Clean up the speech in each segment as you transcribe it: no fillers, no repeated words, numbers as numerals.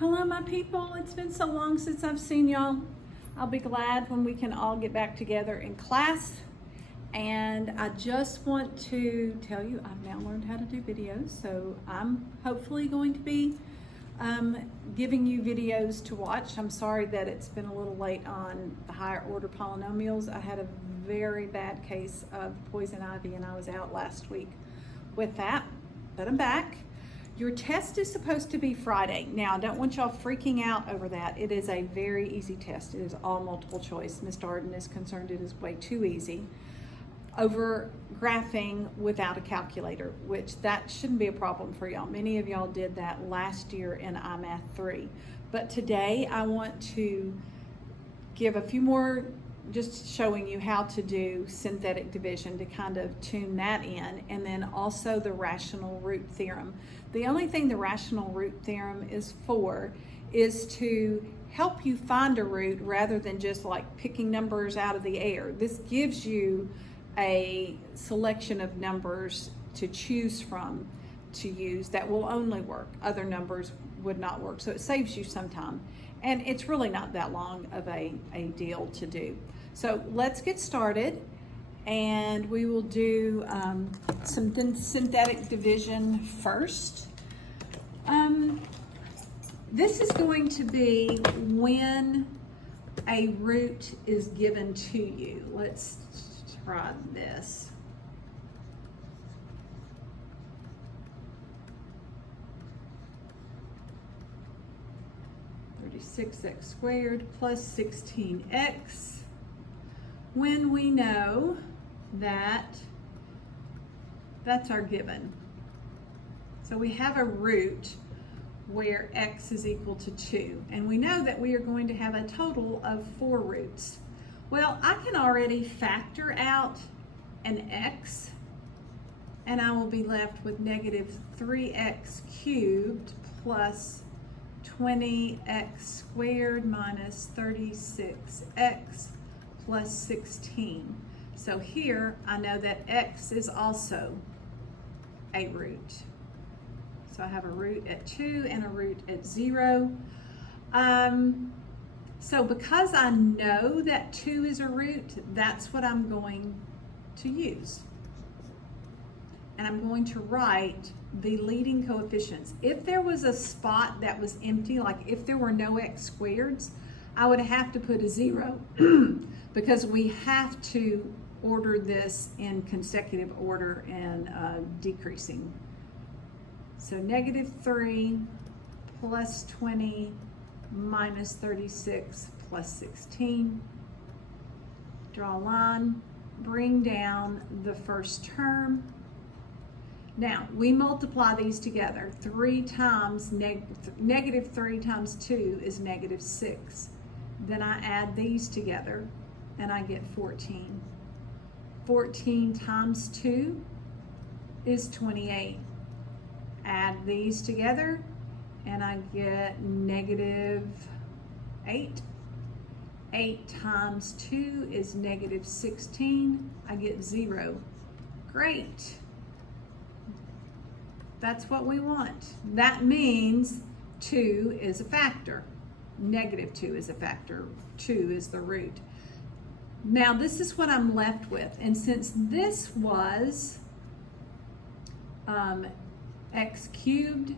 Hello, my people. It's been so long since I've seen y'all. I'll be glad when we can all get back together in class. And I just want to tell you, I've now learned how to do videos. So I'm hopefully going to be giving you videos to watch. I'm sorry that it's been a little late on the higher order polynomials. I had a very bad case of poison ivy and I was out last week with that, but I'm back. Your test is supposed to be Friday. Now, I don't want y'all freaking out over that. It is a very easy test. It is all multiple choice. Ms. Darden is concerned it is way too easy. Over graphing without a calculator, which that shouldn't be a problem for y'all. Many of y'all did that last year in iMath 3. But today I want to give a few more, just showing you how to do synthetic division to kind of tune that in, and then also the rational root theorem. The only thing the rational root theorem is for is to help you find a root rather than just like picking numbers out of the air. This gives you a selection of numbers to choose from to use that will only work. Other numbers would not work. So it saves you some time. And it's really not that long of a deal to do. So let's get started, and we will do some synthetic division first. This is going to be when a root is given to you. Let's try this. (36x squared plus 16x). When we know that that's our given. So we have a root where x is equal to 2, and we know that we are going to have a total of 4 roots. Well, I can already factor out an x, and I will be left with negative 3x cubed plus 20x squared minus 36x plus 16. So here I know that x is also a root. So I have a root at 2 and a root at 0. So because I know that 2 is a root, that's what I'm going to use. And I'm going to write the leading coefficients. If there was a spot that was empty, like if there were no x squareds, I would have to put a 0 because we have to order this in consecutive order and decreasing. So negative 3 plus 20 minus 36 plus 16. Draw a line, bring down the first term. Now, we multiply these together. 3 times negative 3 times 2 is negative 6. Then I add these together and I get 14. 14 times 2 is 28. Add these together and I get negative 8. 8 times 2 is negative 16. I get 0. Great. That's what we want. That means 2 is a factor. Negative 2 is a factor. 2 is the root. Now this is what I'm left with. And since this was x cubed,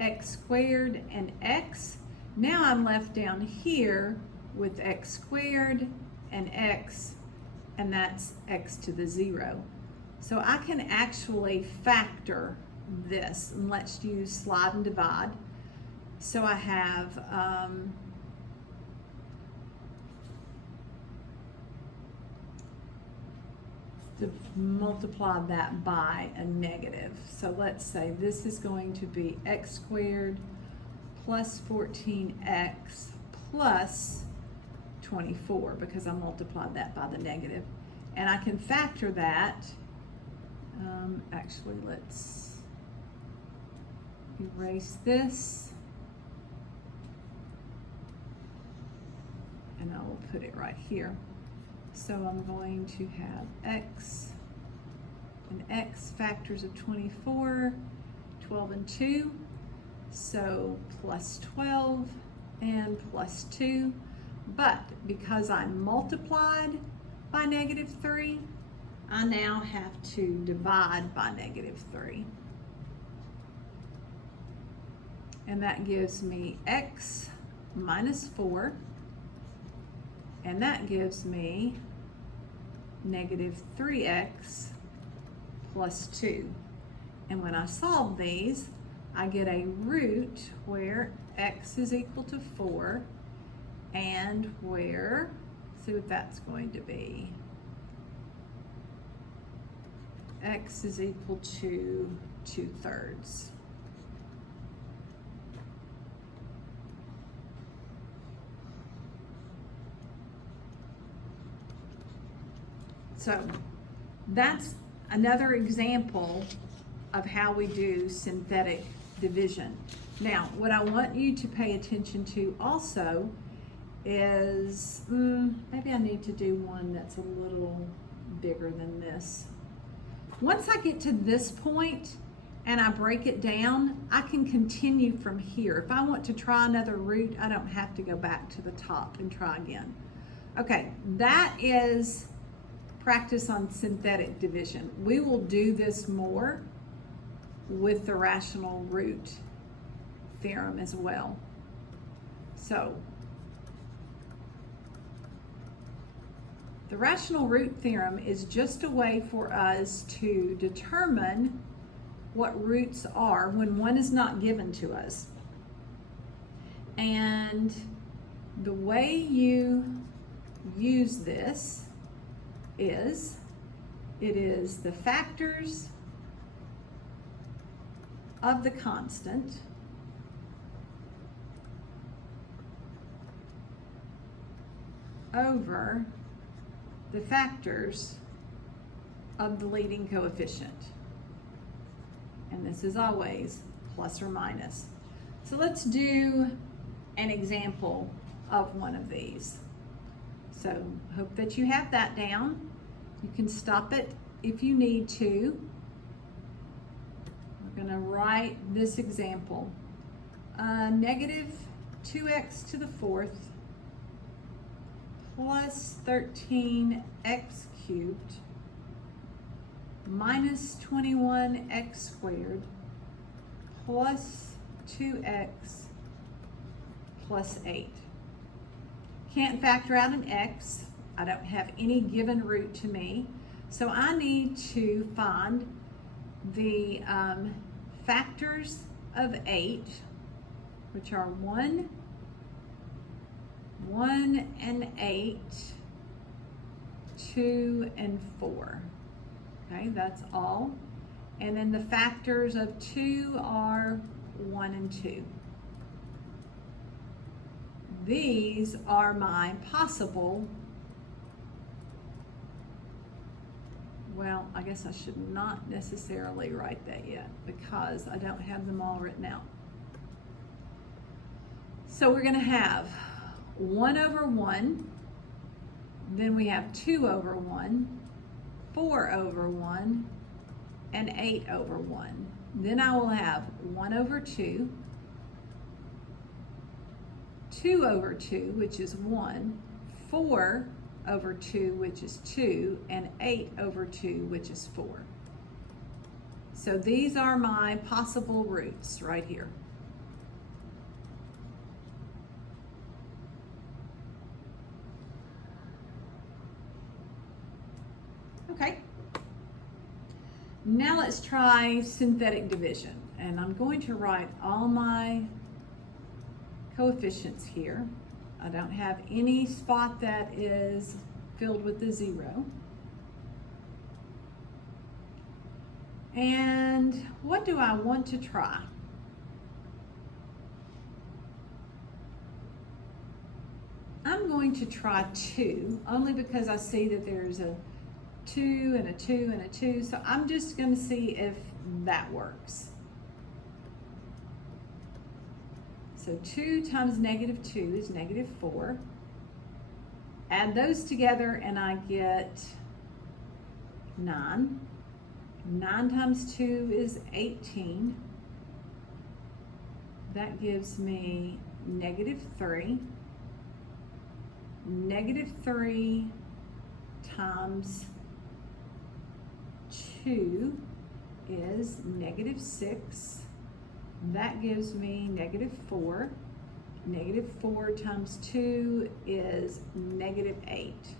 x squared, and x, now I'm left down here with x squared and that's x to the 0. So I can actually factor this, and let's use slide and divide. So I have to multiply that by a negative. So let's say this is going to be x squared plus 14x plus 24 because I multiplied that by the negative. And I can factor that. Actually, let's erase this. And I will put it right here. So I'm going to have x, and x factors of 24, 12 and 2. So plus 12 and plus 2. But because I multiplied by -3, I now have to divide by -3. And that gives me x minus 4. And that gives me -3x plus 2. And when I solve these, I get a root where x is equal to 4 and where, see what that's going to be. X is equal to 2/3. So that's another example of how we do synthetic division. Now, what I want you to pay attention to also is, maybe I need to do one that's a little bigger than this. Once I get to this point and I break it down, I can continue from here. If I want to try another root, I don't have to go back to the top and try again. Okay, that is practice on synthetic division. We will do this more with the rational root theorem as well. So, the rational root theorem is just a way for us to determine what roots are when one is not given to us. And the way you use this is, it is the factors of the constant over the factors of the leading coefficient. And this is always plus or minus. So let's do an example of one of these. So hope that you have that down. You can stop it if you need to. We're going to write this example. Negative 2x to the 4th plus 13x cubed minus 21x squared plus 2x plus 8. Can't factor out an x. I don't have any given root to me. So I need to find the factors of 8, which are 1 and 8, 2 and 4. Okay, that's all. And then the factors of 2 are 1 and 2. These are my possible, well, I guess I should not necessarily write that yet because I don't have them all written out. So we're going to have 1 over 1, then we have 2 over 1, 4 over 1, and 8 over 1. Then I will have 1 over 2, 2 over 2, which is 1, 4 over 2, which is 2, and 8 over 2, which is 4. So these are my possible roots right here. Okay. Now let's try synthetic division. And I'm going to write all my coefficients here. I don't have any spot that is filled with the 0. And what do I want to try? I'm going to try 2, only because I see that there's a 2 and a 2 and a 2, so I'm just going to see if that works. So 2 times -2 is -4. Add those together and I get 9. 9 times 2 is 18. That gives me -3. -3 times 2 is -6. That gives me -4. -4 times 2 is -8.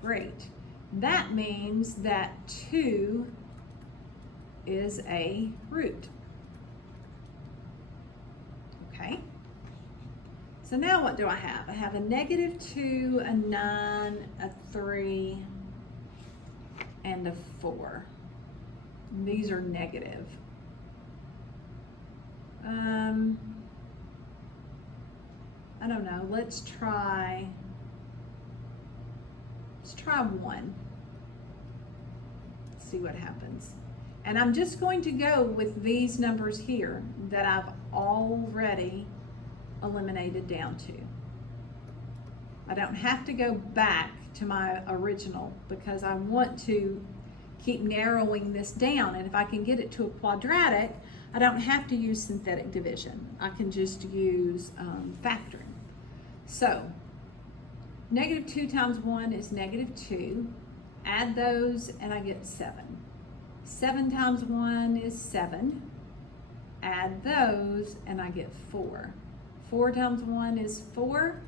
Great. That means that 2 is a root. Okay. So now what do I have? I have a -2, a 9, a 3, and a 4. These are negative. I don't know. Let's try 1. See what happens. And I'm just going to go with these numbers here that I've already eliminated down to. I don't have to go back to my original because I want to keep narrowing this down, and if I can get it to a quadratic, I don't have to use synthetic division. I can just use factoring. So -2 times 1 is -2. Add those and I get 7. 7 times 1 is 7. Add those and I get 4. 4 times 1 is 4.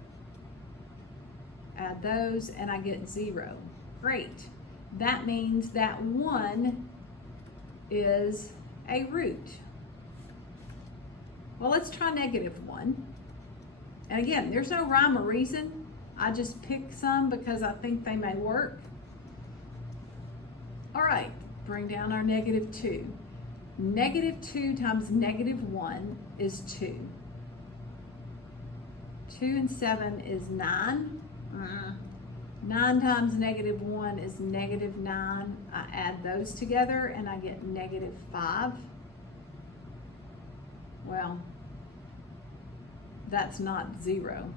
Add those and I get 0. Great. That means that 1 is a root. Well, let's try -1. And again, there's no rhyme or reason. I just picked some because I think they may work. All right, bring down our -2. -2 times -1 is 2. 2 and 7 is 9. 9 times -1 is -9. I add those together and I get -5. Well, that's not 0.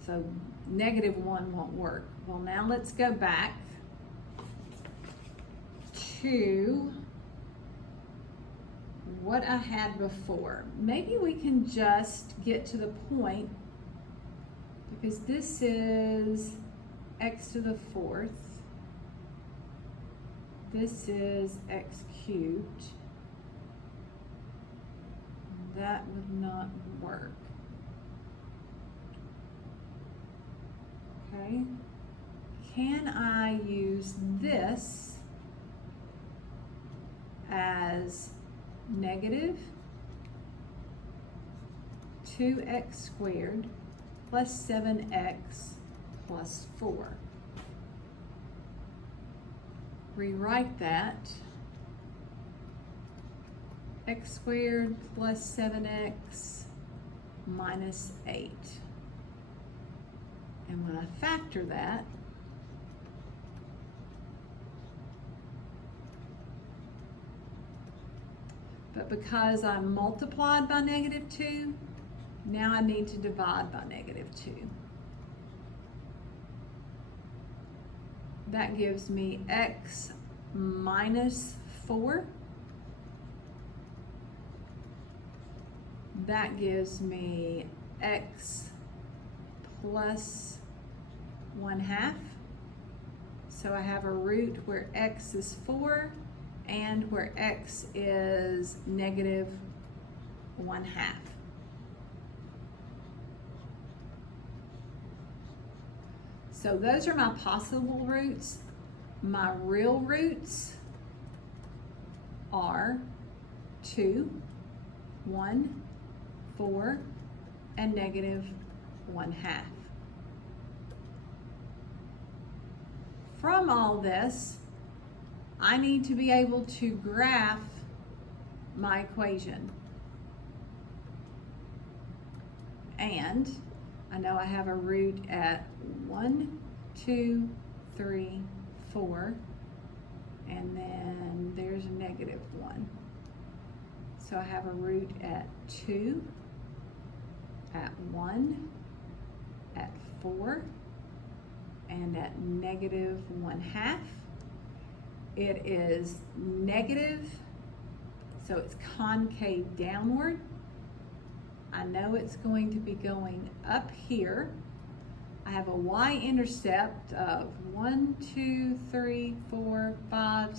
So -1 won't work. Well, now let's go back to what I had before. Maybe we can just get to the point, because this is x to the 4th. This is x cubed. That would not work. Okay. Can I use this as -2x squared plus 7x plus 4? Rewrite that. X squared plus 7x minus 8. And when I factor that, but because I multiplied by -2, now I need to divide by -2. That gives me x minus 4. That gives me x plus 1/2. So I have a root where x is 4 and where x is -1/2. So those are my possible roots. My real roots are 2, 1, 4, and -1/2. From all this, I need to be able to graph my equation. And I know I have a root at 1, 2, 3, 4, and then there's a -1. So I have a root at 2, at 1, at 4, and at -1/2. It is negative, so it's concave downward. I know it's going to be going up here. I have a y-intercept of 1, 2, 3, 4, 5,